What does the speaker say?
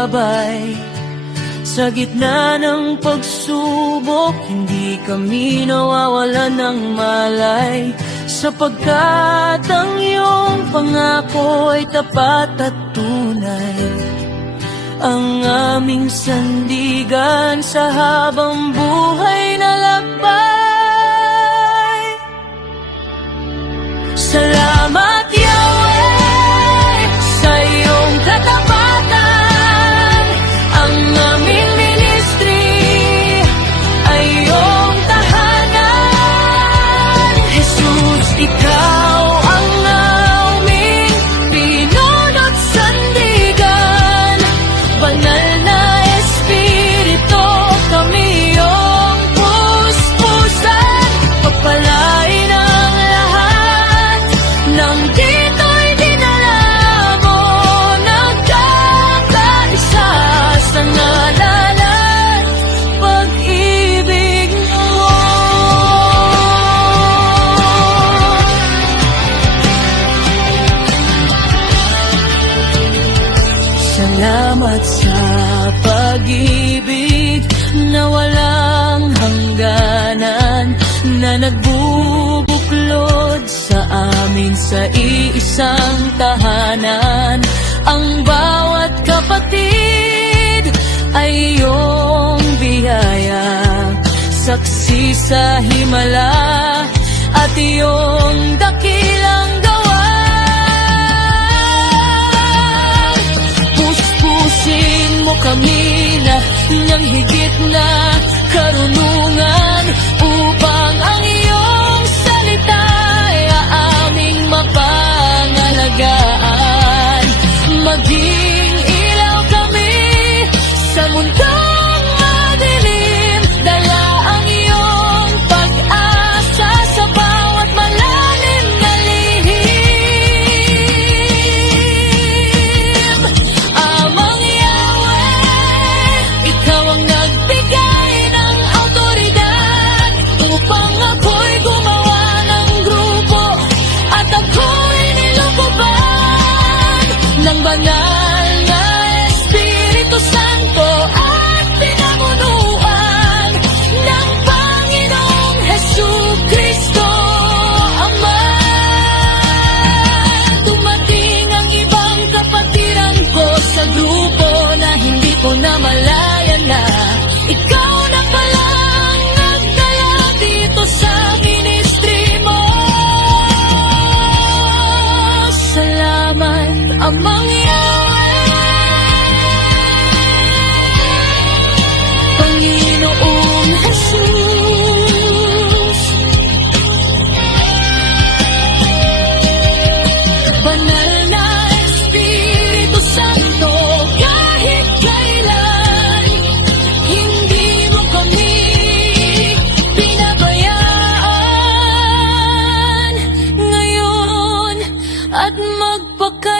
gabay. Sa gitna ng pagsubok, hindi kami nawawalan ng malay, sapagkat ang iyong pangako ay tapat at tunay. Ang aming sandigan sa habang buhay na lakbay. Salamat Yahweh sa iyong katapatan. Ang aming ministry ay iyong tahanan. Jesus, ikaw ang aming pinunot sandigan. Banal na Espiritu, kami iyong puspusan. Pagpalain ang lahat ng dito'y dinala mo. Nagkakaisa sa ngalan at pag-ibig mo. Salamat sa pag-ibig na walang hangganan, na nagbubuklod sa amin sa iisang tahanan. Ang bawat kapatid ay iyong biyaya, saksi sa himala at iyong dakilang gawa. Puspusin mo kami na ng higit na karunungan, upang ang iyong salita ay aming mapangalagaan. Maging ilaw kami sa mundong madilim, dala ang iyong pag-asa sa bawat malalim na lihim. Amang Yahweh, ikaw ang nagbigay ng autoridad upang ako'y gumawa ng grupo at ako'y nilukuban ng banal na Espiritu Santo at pinamunuan ng Panginoong Jesucristo Ama. Dumating ang ibang kapatiran ko sa grupo na hindi ko namalayan na ikaw na palang nagdala dito sa ministry mo. Salamat, Amang Panginoong Jesus. Banal na Espiritu Santo, kahit kailan hindi mo kami pinabayaan. Ngayon at magpakailanman